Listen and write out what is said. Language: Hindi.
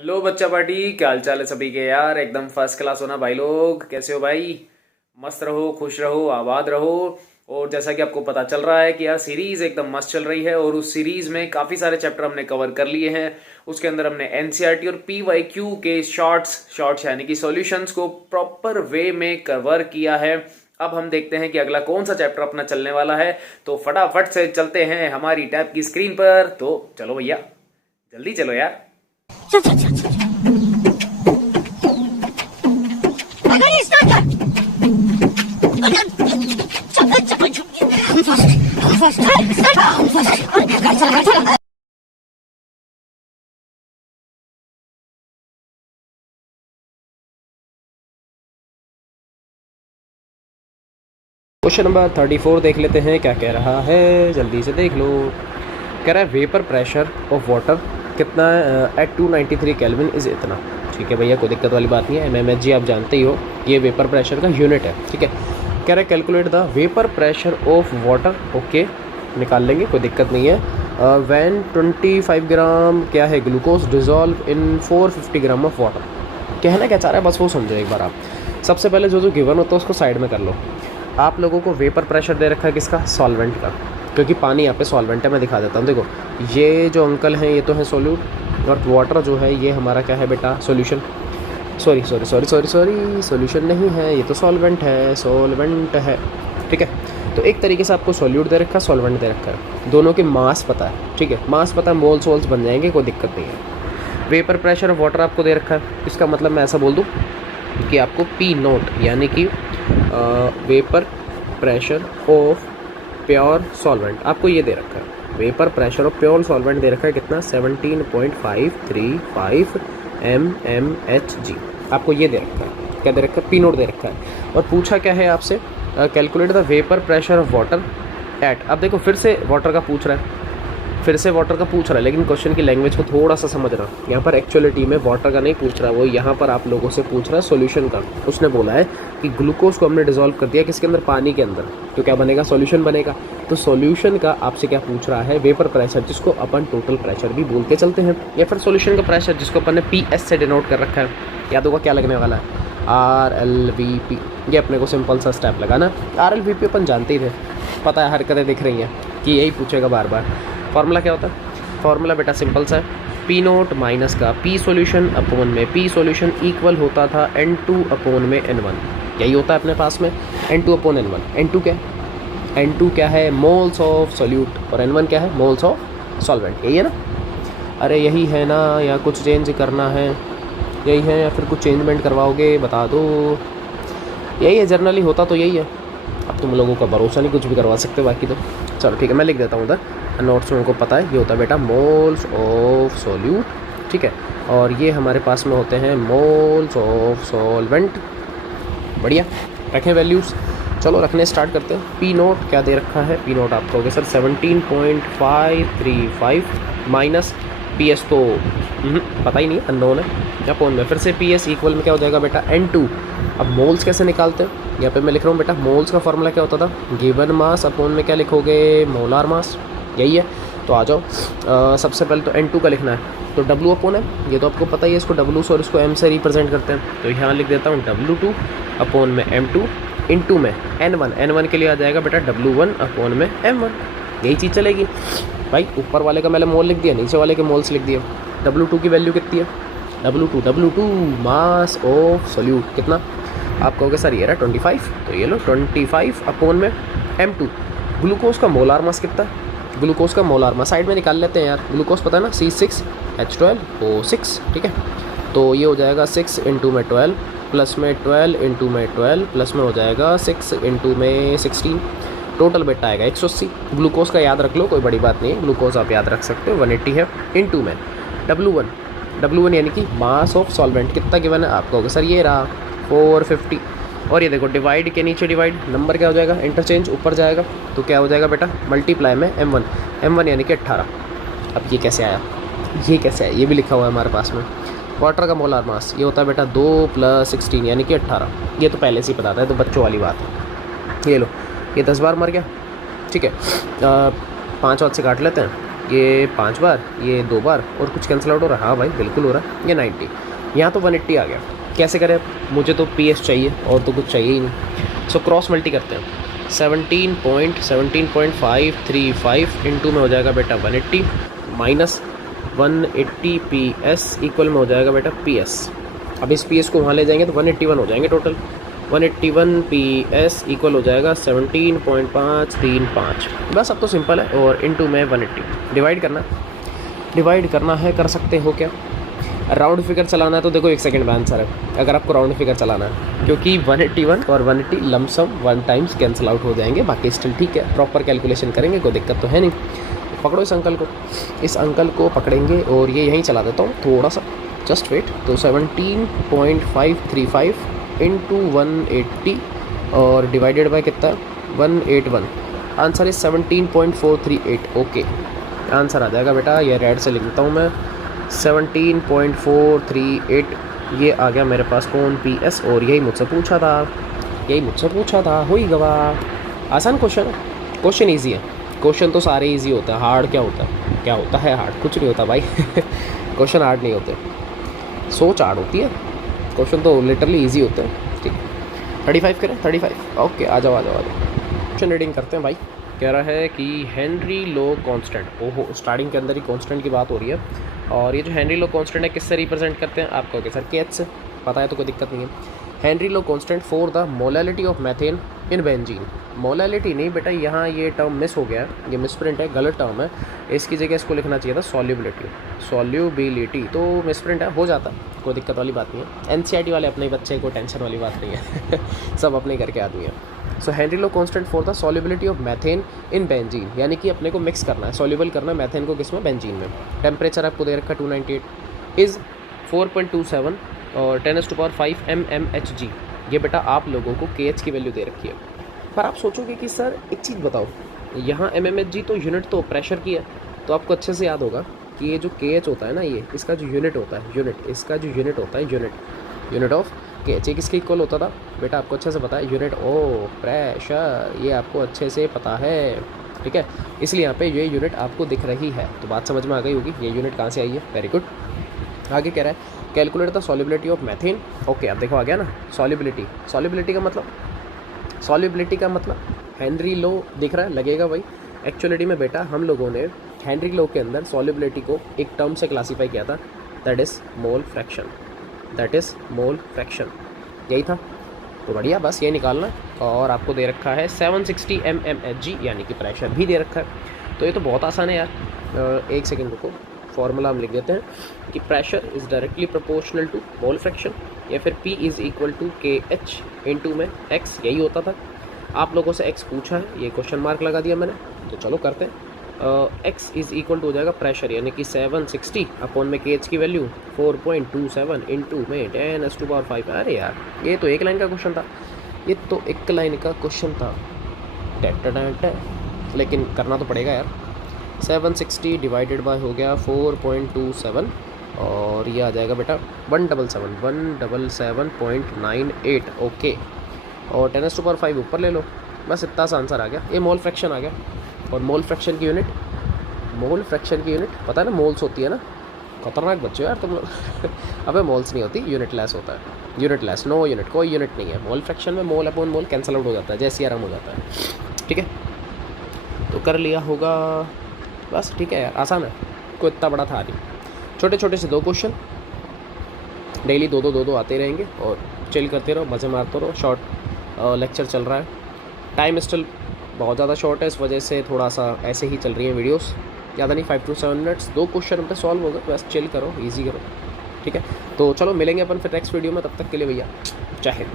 हेलो बच्चा पार्टी, क्या हाल चाल है सभी के यार। एकदम फर्स्ट क्लास होना भाई लोग। कैसे हो भाई? मस्त रहो, खुश रहो, आबाद रहो। और जैसा कि आपको पता चल रहा है कि यार सीरीज एकदम मस्त चल रही है और उस सीरीज में काफी सारे चैप्टर हमने कवर कर लिए हैं। उसके अंदर हमने एनसीईआरटी और पीवाईक्यू के शॉर्ट्स यानी कि सॉल्यूशंस को प्रॉपर वे में कवर किया है। अब हम देखते हैं कि अगला कौन सा चैप्टर अपना चलने वाला है। तो फटाफट से चलते हैं हमारी टैब की स्क्रीन पर। तो चलो भैया, जल्दी चलो यार। क्वेश्चन नंबर 34 देख लेते हैं क्या कह रहा है, जल्दी से देख लो। कह रहा है वेपर प्रेशर ऑफ वाटर कितना है एट 293 केल्विन इज़ इतना। ठीक है भैया, कोई दिक्कत वाली बात नहीं है। एमएमएचजी आप जानते ही हो, ये वेपर प्रेशर का यूनिट है। ठीक है, कह रहा है calculate the vapour pressure of water. Okay, निकाल लेंगे, कोई दिक्कत नहीं है। वैन 25 ग्राम क्या है glucose dissolve in 450 gram of water. कहना क्या चाह रहा है बस वो समझो एक बार आप। सबसे पहले जो गिवन होता है उसको साइड में कर लो। आप लोगों को वेपर प्रेशर दे रखा है किसका? सॉल्वेंट का, क्योंकि पानी यहाँ पे सॉल्वेंट है। मैं दिखा देता हूँ, देखो ये जो अंकल हैं ये तो है सोल्यूट और वाटर जो है ये हमारा क्या है बेटा? सॉल्यूशन। सॉरी सॉल्यूशन नहीं है, ये तो सॉल्वेंट है। ठीक है, तो एक तरीके से आपको सोल्यूट दे रखा है, सॉल्वेंट दे रखा है। दोनों के मास पता है। ठीक है, मास पता है, मोल्स वोल्स बन जाएंगे, कोई दिक्कत नहीं है। वेपर प्रेशर ऑफ वाटर आपको दे रखा है, इसका मतलब मैं ऐसा बोल दूँ कि आपको पी नोट यानी कि vapour pressure of pure solvent आपको ये दे रखा है। Vapour pressure of pure solvent दे रखा है कितना? 17.535 mmHg आपको ये दे रखा है। क्या दे रखा है? पी नोट दे रखा है। और पूछा क्या है आपसे? Calculate the vapour pressure of water at. अब देखो फिर से वाटर का पूछ रहा है, लेकिन क्वेश्चन की लैंग्वेज को थोड़ा सा समझना। यहाँ पर एक्चुअलिटी में वाटर का नहीं पूछ रहा, वो यहाँ पर आप लोगों से पूछ रहा है सॉल्यूशन का। उसने बोला है कि ग्लूकोज को हमने डिसॉल्व कर दिया किसके अंदर? पानी के अंदर, तो क्या बनेगा? सॉल्यूशन बनेगा। तो सॉल्यूशन का आपसे क्या पूछ रहा है? वेपर प्रेशर, जिसको अपन टोटल प्रेशर भी बोलते चलते हैं, या फिर सॉल्यूशन का प्रेशर जिसको अपन ने PS से डिनोट कर रखा है। याद होगा क्या लगने वाला है? RLVP। ये अपने को सिंपल सा स्टेप लगाना। RLVP अपन जानते ही थे, पता है, हरकतें दिख रही हैं कि यही पूछेगा बार बार। फार्मूला क्या होता है? फार्मूला बेटा सिंपल सा है, पी नोट माइनस का पी सॉल्यूशन अपॉन में पी सॉल्यूशन इक्वल होता था N2 अपॉन में N1। यही होता है अपने पास में, N2 अपॉन N1। N2 क्या है? N2 क्या है? मोल्स ऑफ सोल्यूट, और N1 क्या है? Moles of solvent. यही है ना? अरे यही है ना, या कुछ चेंज करना है? यही है या फिर कुछ चेंजमेंट करवाओगे? बता दो। यही है, जर्नली होता तो यही है। अब तुम लोगों का भरोसा नहीं, कुछ भी करवा सकते बाकी तो। चलो ठीक है, मैं लिख देता हूँ उधर नोट्स में, उनको पता है। ये होता है बेटा मोल्स ऑफ सोल्यूट। ठीक है, और ये हमारे पास में होते हैं मोल्स ऑफ सॉल्वेंट। बढ़िया, रखें वैल्यूज़। चलो रखने स्टार्ट करते हैं। पी नोट क्या दे रखा है? पी नोट आपको होगा सर 17.535 माइनस PS तो पता ही नहीं, अननोन है। अपॉन में फिर से PS इक्वल में क्या हो जाएगा बेटा? N2। अब मोल्स कैसे निकालते हैं? यहाँ पे मैं लिख रहा हूँ बेटा, मोल्स का फॉर्मूला क्या होता था? गिवन मास अपॉन में क्या लिखोगे? Molar mass. यही है, तो आ जाओ। सबसे पहले तो N2 का लिखना है, तो W अपॉन है, ये तो आपको पता ही है। इसको W से और इसको M से रिप्रेजेंट करते हैं, तो यहाँ लिख देता हूँ W2 अपॉन में M2 इंटू में N1 के लिए आ जाएगा बेटा W1 अपॉन में M1। यही चीज़ चलेगी भाई। ऊपर वाले का मैंने मोल लिख दिया, नीचे वाले के मोल्स लिख दिए। W2 की वैल्यू कितनी है? W2 मास ऑफ सोल्यूट कितना? आप कहोगे सर ये रहा 25, तो ये लो 25 अपॉन में M2। ग्लूकोज का मोलार मास कितना? ग्लूकोज का मोलार मास साइड में निकाल लेते हैं यार। ग्लूकोज पता है ना, C6H12O6। ठीक है, तो ये हो जाएगा 6 इंटू में 12 प्लस में 12 इंटू में 12 प्लस में हो जाएगा 6 इंटू में 16। टोटल बेटा आएगा 180। ग्लूकोज का याद रख लो, कोई बड़ी बात नहीं है, ग्लूकोज आप याद रख सकते हो, 180 है। इंटू में W1 यानी कि मास ऑफ सॉल्वेंट कितना गिवन है? आप कहोगे सर ये रहा 450। और ये देखो डिवाइड के नीचे डिवाइड, नंबर क्या हो जाएगा? इंटरचेंज ऊपर जाएगा, तो क्या हो जाएगा बेटा? मल्टीप्लाई में M1 यानी कि 18। अब ये कैसे आया? ये भी लिखा हुआ है हमारे पास में। वाटर का मोलार मास ये होता है बेटा 2 + 16 यानी कि 18। ये तो पहले से ही पता था, तो बच्चों वाली बात है। ये लो, ये 10 बार मर गया। ठीक है, 5 हाथ से काट लेते हैं। ये 5 बार, ये 2 बार और कुछ कैंसिल आउट हो रहा है। हाँ भाई बिल्कुल हो रहा है। ये 90, यहाँ तो 180 आ गया। कैसे करें? मुझे तो PS चाहिए और तो कुछ चाहिए ही नहीं। सो क्रॉस मल्टी करते हैं। 17.535 इंटू में हो जाएगा बेटा 180 माइनस 180 PS इक्वल में हो जाएगा बेटा PS। अब इस PS को वहाँ ले जाएंगे तो 181 हो जाएंगे टोटल। 181 PS इक्वल हो जाएगा 17.535। बस अब तो सिंपल है। और इनटू में 180 डिवाइड करना है। कर सकते हो क्या? राउंड फिगर चलाना है तो देखो 1 सेकंड में आंसर है, अगर आपको राउंड फिगर चलाना है, क्योंकि 181 और 180 लमसम 1 टाइम्स कैंसिल आउट हो जाएंगे। बाकी स्टिल ठीक है, प्रॉपर कैलकुलेशन करेंगे, कोई दिक्कत तो है नहीं। पकड़ो इस अंकल को पकड़ेंगे और ये यहीं चला देता हूँ थोड़ा सा, जस्ट वेट। तो 17.535 इंटू 180 और डिवाइडेड बाय कितना? 181। Answer is 17.438। ओके, आंसर आ जाएगा बेटा। ये रेड से लिख देता हूँ मैं, 17.438 ये आ गया मेरे पास। कौन? PS। और यही मुझसे पूछा था। हो ही गवा। आसान क्वेश्चन है, क्वेश्चन ईजी है। क्वेश्चन तो सारे ईजी होता है, हार्ड क्या होता है? हार्ड कुछ नहीं होता भाई। क्वेश्चन हार्ड नहीं होते, सोच हार्ड होती है। क्वेश्चन तो लिटरली ईजी होते हैं। ठीक है, 35 करें? 35। ओके, आ जाओ। क्वेश्चन रीडिंग करते हैं भाई। कह रहा है कि हेनरी लो कांस्टेंट, ओहो स्टार्टिंग के अंदर ही कांस्टेंट की बात हो रही है। और ये जो हेनरी लो कांस्टेंट है किससे रिप्रेजेंट करते हैं? आप कहोगे सर KH से, पता है तो कोई दिक्कत नहीं है। Henry law constant for the molality of methane in benzene. Molality नहीं बेटा, यहाँ ये टर्म मिस हो गया है, ये मिसप्रिंट है, गलत टर्म है। इसकी जगह इसको लिखना चाहिए था सॉल्युबिलिटी। तो मिसप्रिंट है, हो जाता, कोई दिक्कत वाली बात नहीं है। NCERT वाले अपने ही बच्चे को, टेंशन वाली बात नहीं है। सब अपने करके आदमी है। So Henry law constant for the solubility of methane in benzene, यानी कि अपने को मिक्स करना है, सॉल्युबल करना है मैथेन को, किसमें? बेंजीन में। टेम्परेचर आपको दे रखा 298 इज़ 4.27 और 10⁵ mmHg। ये बेटा आप लोगों को KH की वैल्यू दे रखी है। पर आप सोचोगे कि सर एक चीज़ बताओ, यहाँ mmHg तो यूनिट तो प्रेशर की है, तो आपको अच्छे से याद होगा कि ये जो KH होता है ना, ये इसका जो यूनिट होता है, यूनिट ऑफ KH, ये किसके इक्वल होता था बेटा? आपको अच्छे से पता है, यूनिट ऑफ प्रेशर। ये आपको अच्छे से पता है, ठीक है। इसलिए यहाँ पे ये यूनिट आपको दिख रही है, तो बात समझ में आ गई होगी ये यूनिट कहाँ से आई है। Very good. आगे कह रहा है calculate the solubility of methane. Okay, अब देखो आ गया ना सॉल्युबिलिटी का मतलब हेनरी लो दिख रहा है, लगेगा भाई। एक्चुअलिटी में बेटा हम लोगों ने हेनरी लो के अंदर सॉल्युबिलिटी को एक टर्म से क्लासीफाई किया था, दैट इज़ मोल फ्रैक्शन। यही था, तो बढ़िया, बस ये निकालना। और आपको दे रखा है 760 mmHg, यानी कि प्रेशर भी दे रखा है। तो ये तो बहुत आसान है यार। एक सेकेंड रुको, फॉर्मूला हम लिख देते हैं कि pressure is directly proportional to mole fraction, या फिर P is equal to KH into में X। यही होता था। आप लोगों से X पूछा है, ये क्वेश्चन मार्क लगा दिया मैंने, तो चलो करते हैं। X इज़ इक्वल टू हो जाएगा प्रेशर, यानी कि 760 अपॉन में KH की वैल्यू 4.27 इंटू में 10⁵। अरे यार, ये तो एक लाइन का क्वेश्चन था, लेकिन करना तो पड़ेगा यार। 760 डिवाइडेड बाय हो गया 4.27 और ये आ जाएगा बेटा 177.98। ओके, और 10⁵ ऊपर ले लो, बस इतना सा आंसर आ गया। ये मोल फ्रैक्शन आ गया। और मोल फ्रैक्शन की यूनिट पता है ना, मोल्स होती है ना। खतरनाक बच्चे यार तुम लोग। अबे मोल्स नहीं होती, यूनिटलेस होता है। यूनिटलेस, नो यूनिट, कोई यूनिट नहीं है। मोल फ्रैक्शन में mole upon mole cancel out हो जाता है, जैसे आराम हो जाता है। ठीक है, तो कर लिया होगा, बस ठीक है यार, आसान है, कोई इतना बड़ा था नहीं। छोटे छोटे से 2 क्वेश्चन डेली 2 आते रहेंगे और चिल करते रहो, मज़े मारते रहो। शॉर्ट लेक्चर चल रहा है, टाइम स्टिल बहुत ज़्यादा शॉर्ट है, इस वजह से थोड़ा सा ऐसे ही चल रही है वीडियोस, ज़्यादा नहीं, 5 to 7 मिनट्स। 2 क्वेश्चन पे सॉल्व होगा, बस चिल करो, इजी करो। ठीक है, तो चलो मिलेंगे अपन फिर नेक्स्ट वीडियो में, तब तक के लिए भैया जय हिंद।